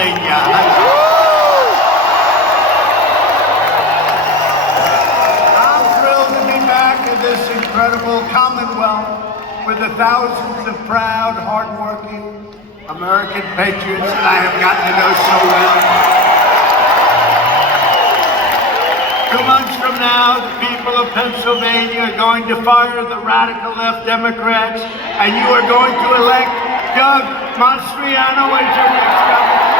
Pennsylvania. I'm thrilled to be back in this incredible Commonwealth with the thousands of proud, hardworking American patriots that I have gotten to know so well. 2 months from now, the people of Pennsylvania are going to fire the radical left Democrats, and you are going to elect Doug Mastriano as your next governor.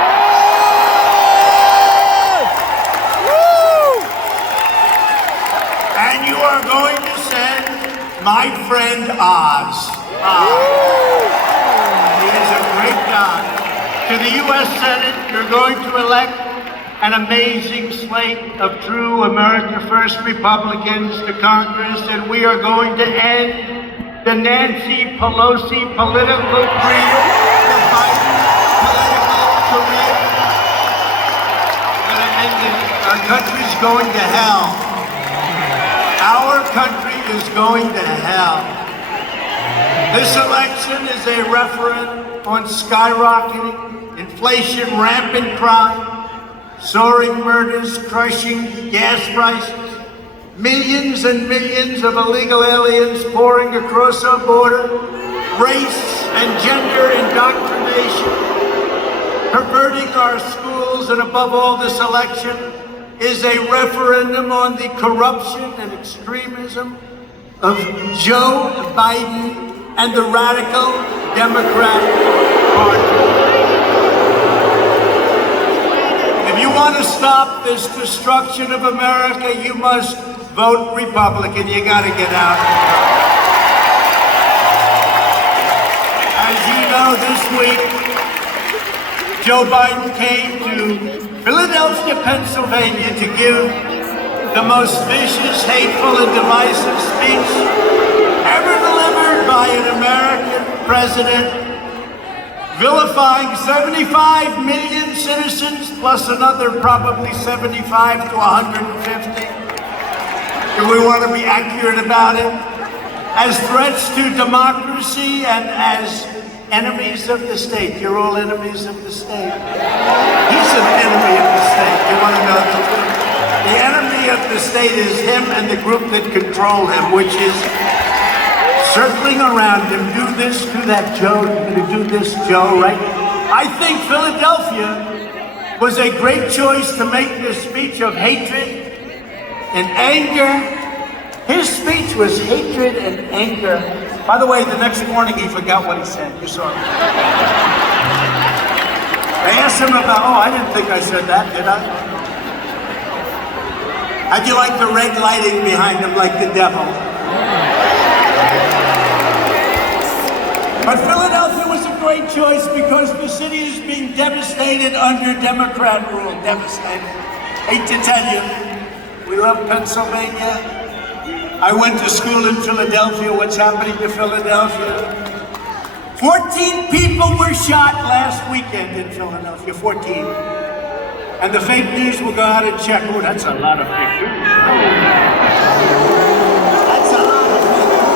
And you are going to send my friend Oz. He is a great guy. To the U.S. Senate, you're going to elect an amazing slate of true America First Republicans to Congress, and we are going to end the Nancy Pelosi political career, the Biden political career. We're going to end it. Our country's going to hell. Our country is going to hell. This election is a referendum on skyrocketing inflation, rampant crime, soaring murders, crushing gas prices, millions and millions of illegal aliens pouring across our border, race and gender indoctrination, perverting our schools, and above all, this election is a referendum on the corruption and extremism of Joe Biden and the radical Democratic Party. If you want to stop this destruction of America, you must vote Republican. You got to get out. As you know, this week, Joe Biden came to Philadelphia, Pennsylvania to give the most vicious, hateful, and divisive speech ever delivered by an American president, vilifying 75 million citizens, plus another probably 75 to 150, if we want to be accurate about it, as threats to democracy and as enemies of the state. You're all enemies of the state. He's an enemy of the state. You want to know the truth? The enemy of the state is him and the group that control him, which is circling around him. Do this, do that, Joe. You're going to do this, Joe, right? I think Philadelphia was a great choice to make this speech of hatred and anger. His speech was hatred and anger. By the way, the next morning he forgot what he said. You saw it. They asked him about, oh, I didn't think I said that, did I? How'd you like the red lighting behind him like the devil? But Philadelphia was a great choice because the city is being devastated under Democrat rule. Devastated. Hate to tell you, we love Pennsylvania. I went to school in Philadelphia. What's happening to Philadelphia? 14 people were shot last weekend in Philadelphia, 14. And the fake news will go out and check. Oh, that's a lot of fake news. That's a lot of fake news.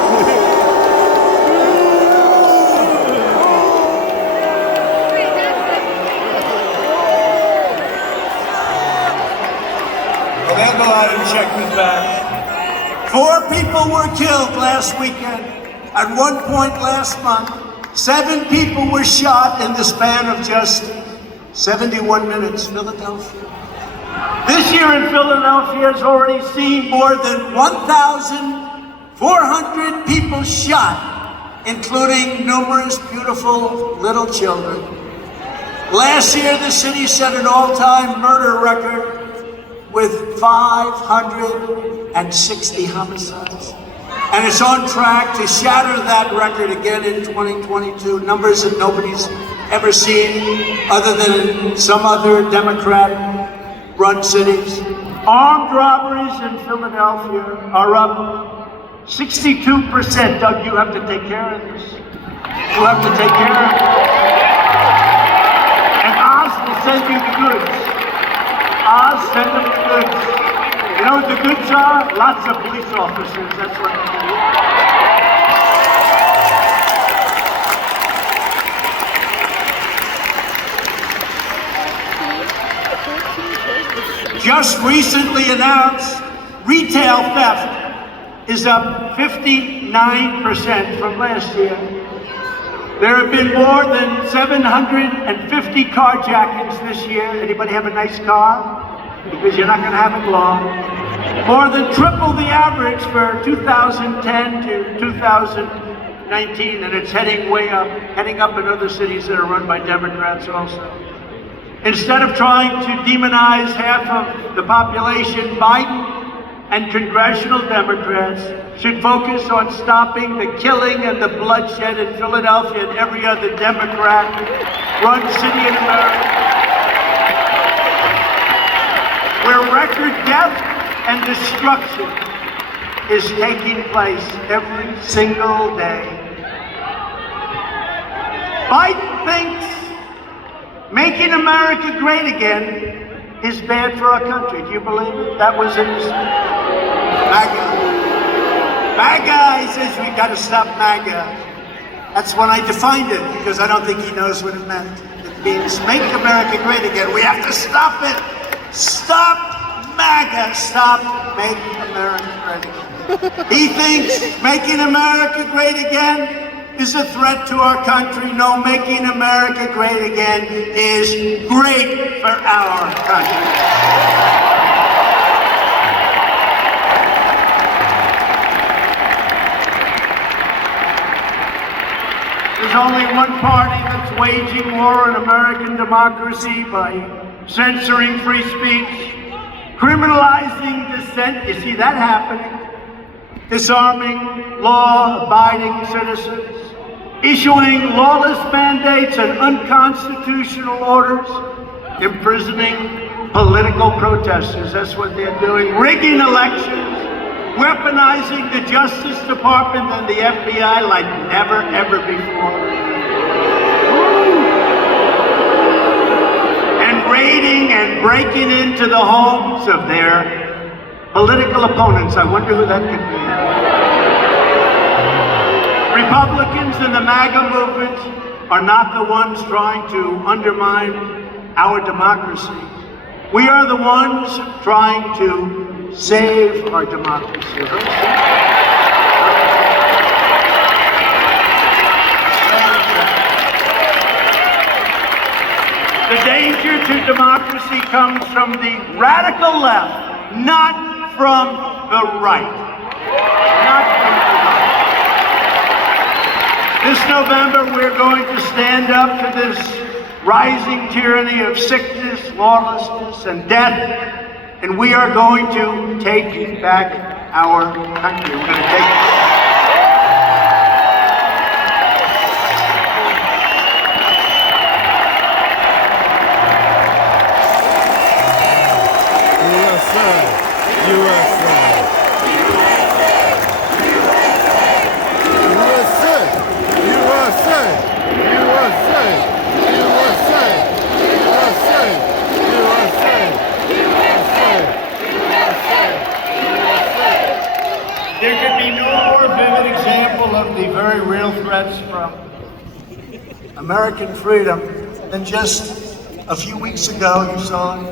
Well, they'll go out and check me back. 4 people were killed last weekend. At one point last month, 7 people were shot in the span of just 71 minutes. Philadelphia. This year in Philadelphia has already seen more than 1,400 people shot, including numerous beautiful little children. Last year, the city set an all-time murder record with 560 homicides. And it's on track to shatter that record again in 2022. Numbers that nobody's ever seen other than in some other Democrat-run cities. Armed robberies in Philadelphia are up 62%. Doug, you have to take care of this. You have to take care of it. And Oz will send you the goods. Oz, send them the goods. You know what the goods are? Lots of police officers, that's what they do. just recently announced retail theft is up 59% from last year. There have been more than 750 carjackings this year. Anybody have a nice car? Because you're not going to have it long. More than triple the average for 2010 to 2019, and it's heading way up, heading up in other cities that are run by Democrats also. Instead of trying to demonize half of the population, Biden and congressional Democrats should focus on stopping the killing and the bloodshed in Philadelphia and every other Democrat-run city in America, where record death and destruction is taking place every single day. Biden thinks making America great again is bad for our country. Do you believe it? That was in his MAGA. MAGA, he says we gotta stop MAGA. That's when I defined it, because I don't think he knows what it meant. It means make America great again. We have to stop it. Stop MAGA. Stop making America great again. He thinks making America great again is a threat to our country. No, making America great again is great for our country. There's only one party that's waging war on American democracy by censoring free speech, criminalizing dissent. You see that happening? Disarming law-abiding citizens, issuing lawless mandates and unconstitutional orders, imprisoning political protesters. That's what they're doing. Rigging elections, weaponizing the Justice Department and the FBI like never, ever before. And raiding and breaking into the homes of their political opponents. I wonder who that could be. Republicans in the MAGA movement are not the ones trying to undermine our democracy. We are the ones trying to save our democracy. The danger to democracy comes from the radical left, not from the right. Not from the right. This November, we're going to stand up to this rising tyranny of sickness, lawlessness, and death, and we are going to take back our country. We're going to take it. There could be no more vivid example of the very real threats from American freedom than just a few weeks ago you saw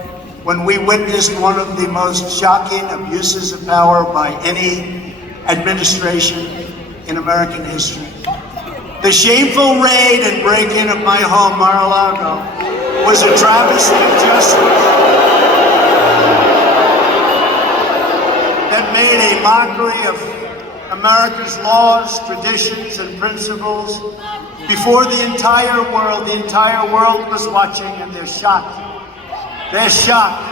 when we witnessed one of the most shocking abuses of power by any administration in American history. The shameful raid and break-in of my home, Mar-A-Lago, was a travesty of justice that made a mockery of America's laws, traditions, and principles before the entire world. The entire world was watching, and they're shocked. They're shocked.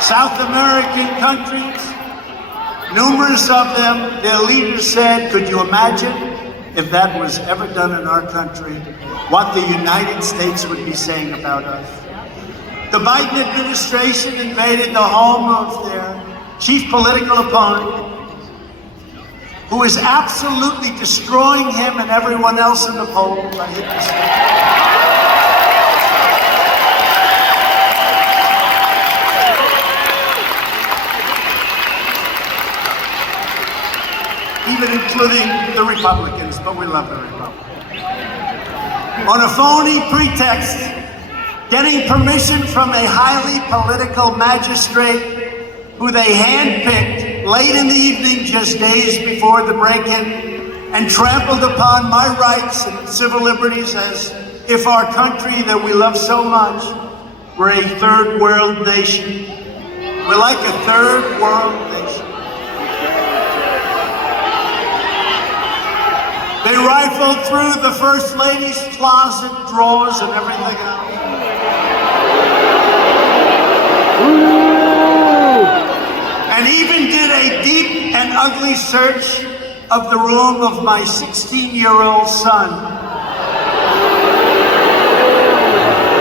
South American countries, numerous of them, their leaders said, could you imagine if that was ever done in our country, what the United States would be saying about us? The Biden administration invaded the home of their chief political opponent, who is absolutely destroying him and everyone else in the polls. I hate to say it. Even including the Republicans, but we love the Republicans. on a phony pretext, getting permission from a highly political magistrate who they handpicked late in the evening, just days before the break-in, and trampled upon my rights and civil liberties as if our country that we love so much were a third world nation. We're like a third world nation. They rifled through the First Lady's closet drawers and everything else. And even did a deep and ugly search of the room of my 16-year-old son,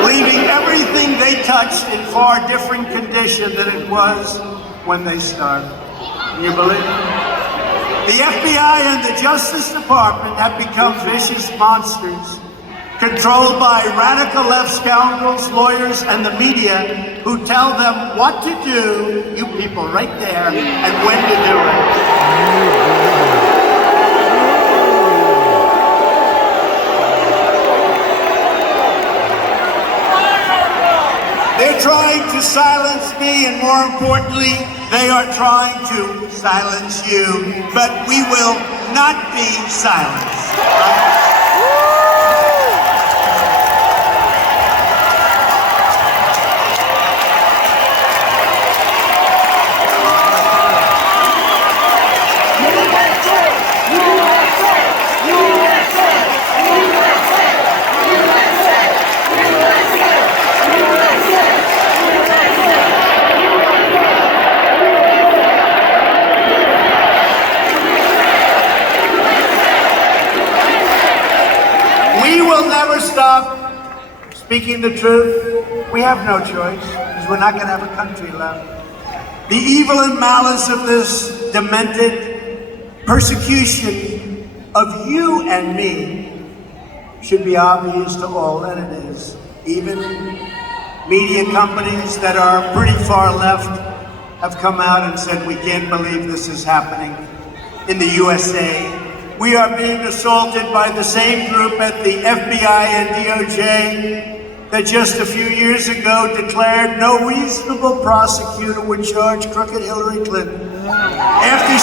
leaving everything they touched in far different condition than it was when they started. Can you believe it? The FBI and the Justice Department have become vicious monsters, controlled by radical left scoundrels, lawyers, and the media who tell them what to do, you people right there, and when to do it. They're trying to silence me, and more importantly, they are trying to silence you, but we will not be silenced. Right? Stop speaking the truth. We have no choice, because we're not going to have a country left. The evil and malice of this demented persecution of you and me should be obvious to all, and it is. Even media companies that are pretty far left have come out and said, we can't believe this is happening in the USA. We are being assaulted by the same group at the FBI and DOJ that just a few years ago declared no reasonable prosecutor would charge crooked Hillary Clinton after she